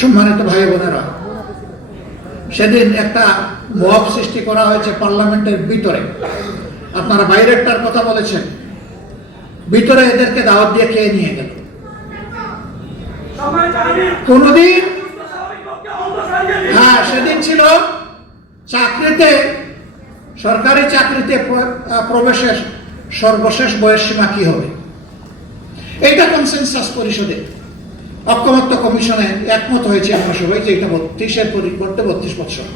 সম্মানিত ভাই বোনেরা, সেদিন একটা মব সৃষ্টি করা হয়েছে পার্লামেন্টের ভিতরে। আপনারা বাইরেরটার কথা বলেছেন, ভিতরে এদেরকে দাওয়াত দিয়ে খেয়ে নিয়ে গেল। কোনদিন সেদিন ছিল চাকরিতে, সরকারি চাকরিতে প্রবেশের সর্বশেষ বয়সসীমা কি হবে, এইটা কনসেনসাস পরিষদে ঐকমত্য কমিশনে একমত হয়েছে আমরা সবাই যে এটা 32-এর পরিবর্তে 32 বছর।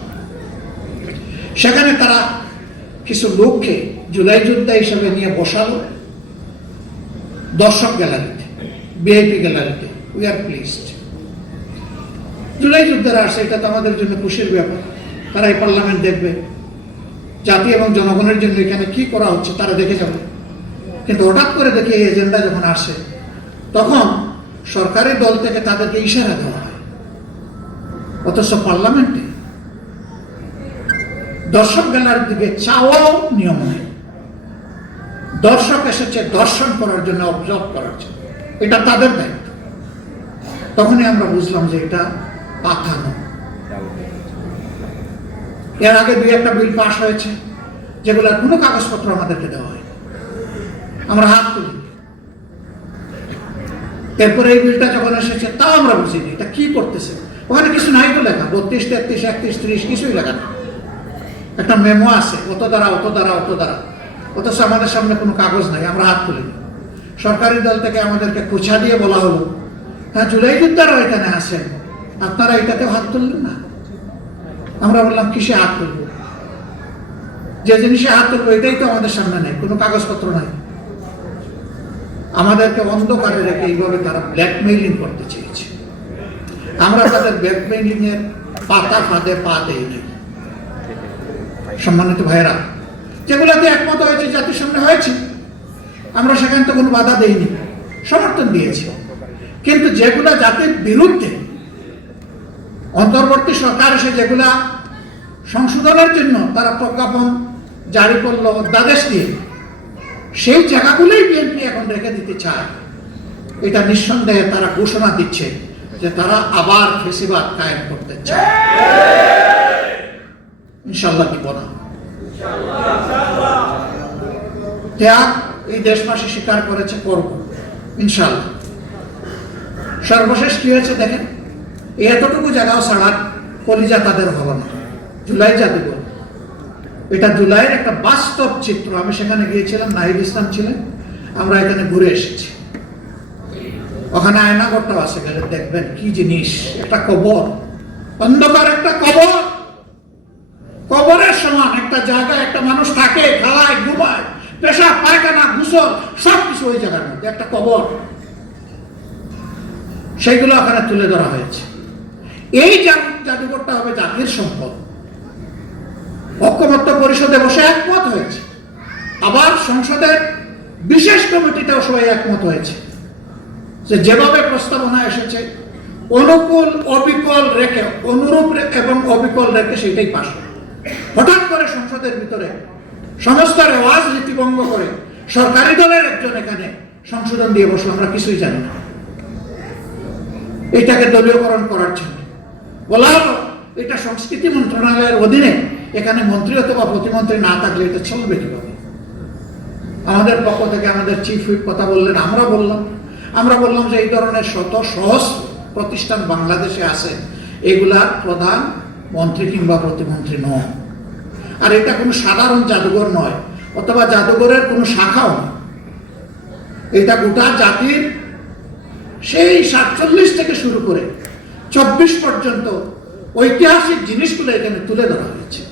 সেখানে তারা কিছু লোককে জুলাই যোদ্ধা হিসেবে নিয়ে বসালো দর্শক গ্যালারিতে, ভিআইপি গ্যালারিতে। We are pleased. জুলাই যোদ্ধারা আসে, এটা তো আমাদের জন্য খুশির ব্যাপার। তারা এই পার্লামেন্ট দেখবে, জাতি এবং জনগণের জন্য এখানে কি করা হচ্ছে তারা দেখে যাবে। কিন্তু হঠাৎ করে দেখে এই এজেন্ডা যখন আসে, তখন সরকারি দল থেকে তাদেরকে ইশারা দেওয়া হয়, অথচ পার্লামেন্টে দর্শক গ্যালারির দিকে চাওয়াও নিয়ম নেই। দর্শক এসেছে দর্শন করার জন্য, অবজার্ভ করার জন্য, এটা তাদের দায়িত্ব। তখনই আমরা বুঝলাম যে এটা পাঠানো। এর আগে 2-1টা বিল পাস হয়েছে যেগুলোর কোনো কাগজপত্র আমাদেরকে দেওয়া হয়, আমরা হাত তুলি। এরপরে এই বিলটা যখন এসেছে তাও আমরা বুঝিনি এটা কি করতেছে। ওখানে কিছু নাই তো লেখা, 32, 33, 31, 30 কিছুই লেখা না। একটা মেমো আছে, অত দ্বারা অত দ্বারা অত দ্বারা, অথচ আমাদের সামনে কোনো কাগজ নাই, আমরা হাত তুলিনি। সরকারি দল থেকে আমাদেরকে কুছা দিয়ে বলা হলো, হ্যাঁ জুলাই যোদ্ধারাও এখানে আসেন, আপনারা এটাতেও হাত তুললেন না। আমরা বললাম কিসে হাত তুলব, যে জিনিসে হাত তুলবো এটাই তো আমাদের সামনে নেই, কোনো কাগজপত্র নাই। আমাদেরকে অন্ধকারে রেখে এইভাবে তারা ব্ল্যাকমেইলিং করতে চেয়েছে। আমরা তাদের ব্ল্যাকমেইলিং এর পাতা ফাঁদে পা দেই নাই। সম্মানিত ভাইয়েরা, যেগুলাতে একমত হয়েছে, জাতির সামনে হয়েছে, আমরা সেখানে তো কোনো বাধা দেইনি, সমর্থন দিয়েছি। কিন্তু যেগুলা জাতির বিরুদ্ধে অন্তর্বর্তী সরকার এসে যেগুলা সংশোধনের জন্য তারা প্রজ্ঞাপন জারি করলো অধ্যাদেশ দিয়ে, সেই জায়গাগুলোই বিএনপি এখন রেখে দিতে চায়। এটা নিঃসন্দেহে তারা ঘোষণা দিচ্ছে যে তারা আবার ফেসিবাদ কায়েম করতে চায়। ইনশাল্লাহ দিব না, ত্যাগ এই দেশবাসী স্বীকার করেছে, করব ইনশাল্লাহ। সর্বশেষ কি হয়েছে দেখেন, এতটুকু জায়গাও ছাড়ার কলিজা তাদের হলো না। জুলাই জাদুঘর, এটা জুলাইয়ের একটা বাস্তব চিত্র। আমি সেখানে গিয়েছিলাম, নাহিদ ইসলাম ছিলেন, আমরা এখানে ঘুরে এসেছি। ওখানে আয়নাঘরটাও আছে, গেলে দেখবেন কি জিনিস, একটা কবর, অন্ধকার একটা কবর, কবরের সমান একটা জায়গায় একটা মানুষ থাকে, খায়, ঘুমায়, পেশাব পায়খানা গোসল সবকিছু ওই জায়গার মধ্যে, একটা কবর। সেইগুলো ওখানে তুলে ধরা হয়েছে। এই জাদুঘরটা হবে জাতির সম্পদ। ঐকমত্য পরিষদে বসে একমত হয়েছে, আবার সংসদের বিশেষ কমিটিতেও সবাই একমত হয়েছে যে যেভাবে প্রস্তাবনা এসেছে অনুকূল অবিকল রেখে, অনুরূপ এবং অবিকল রেখে সেটাই পাস হয়। হঠাৎ করে সংসদের ভিতরে সমস্ত রেওয়াজ রীতিভঙ্গ করে সরকারি দলের একজন এখানে সংশোধন দিয়ে বসলো, আমরা কিছুই জানি না। এটাকে দলীয়করণ করার জন্য বলা হলো এটা সংস্কৃতি মন্ত্রণালয়ের অধীনে, এখানে মন্ত্রী অথবা প্রতিমন্ত্রী না থাকলে এটা চলবে কিভাবে। আমাদের পক্ষ থেকে আমাদের চিফ হুইপ কথা বললেন, আমরা বললাম যে এই ধরনের শত সহস্র প্রতিষ্ঠান বাংলাদেশে আছে, এগুলার প্রধান মন্ত্রী কিংবা প্রতিমন্ত্রী নয়। আর এটা কোনো সাধারণ জাদুঘর নয়, অথবা জাদুঘরের কোনো শাখাও নয়। এটা গোটা জাতির সেই 47 থেকে শুরু করে 24 পর্যন্ত ঐতিহাসিক জিনিসগুলো এখানে তুলে ধরা হয়েছে।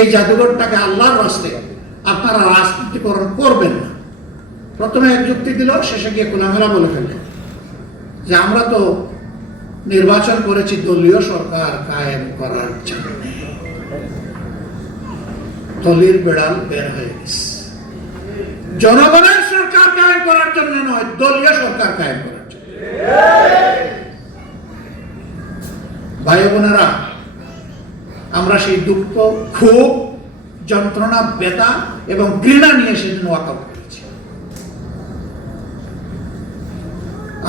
এই জাদুঘরটাকে আল্লাহর রাস্তে আপনারা রাজনীতিকরণ করবেন না। প্রথমে এক যুক্তি দিল, শেষে গিয়ে খোলামেলা বলে ফেললেন যে আমরা তো নির্বাচন করেছি দলীয় সরকার কায়েম করার জন্য। দলের বেড়াল বের হয়ে গেছে, জনগণের সরকার কায়েম করার জন্য নয়, দলীয় সরকার কায়েম করার জন্য। ভাই বোনেরা, আমরা সেই দুঃখ, ক্ষোভ, যন্ত্রণা, ব্যথা এবং ঘৃণা নিয়ে সেদিন ওয়াকআউট করেছি।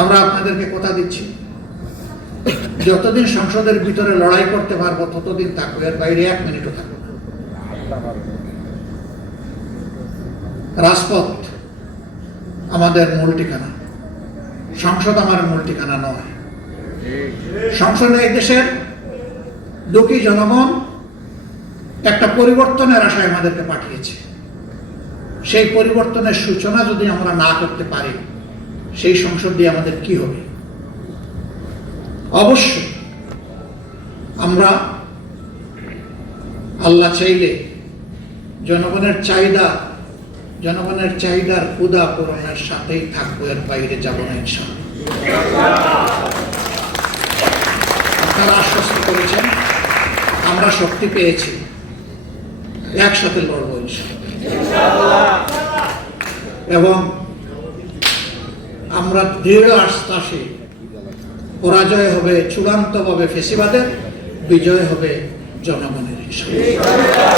আমরা আপনাদেরকে কথা দিচ্ছি, যতদিন সংসদের ভিতরে লড়াই করতে পারবো ততদিন থাকবো, এর বাইরে 1 মিনিটও থাকবো না। রাজপথ আমাদের মূল ঠিকানা, সংসদ আমার মূল ঠিকানা নয়। সংসদে এই দেশের দুঃখী জনগণ একটা পরিবর্তনের আশায় আমাদেরকে পাঠিয়েছে। সেই পরিবর্তনের সূচনা যদি আমরা না করতে পারি, সেই সংসদ দিয়ে আমাদের কি হবে? অবশ্যই আমরা আল্লাহ চাইলে জনগণের চাহিদার ক্ষুধা পূরণের সাথেই থাকবো, এর বাইরে যাব না ইনশাআল্লাহ। আপনারা আশ্বস্ত করেছেন, আমরা শক্তি পেয়েছি, একসাথে লড়বো ইনশাআল্লাহ। এবং আমরা দৃঢ় আশ্বাসী, পরাজয় হবে চূড়ান্তভাবে ফ্যাসিবাদের, বিজয় হবে জনগণের ইনশাআল্লাহ।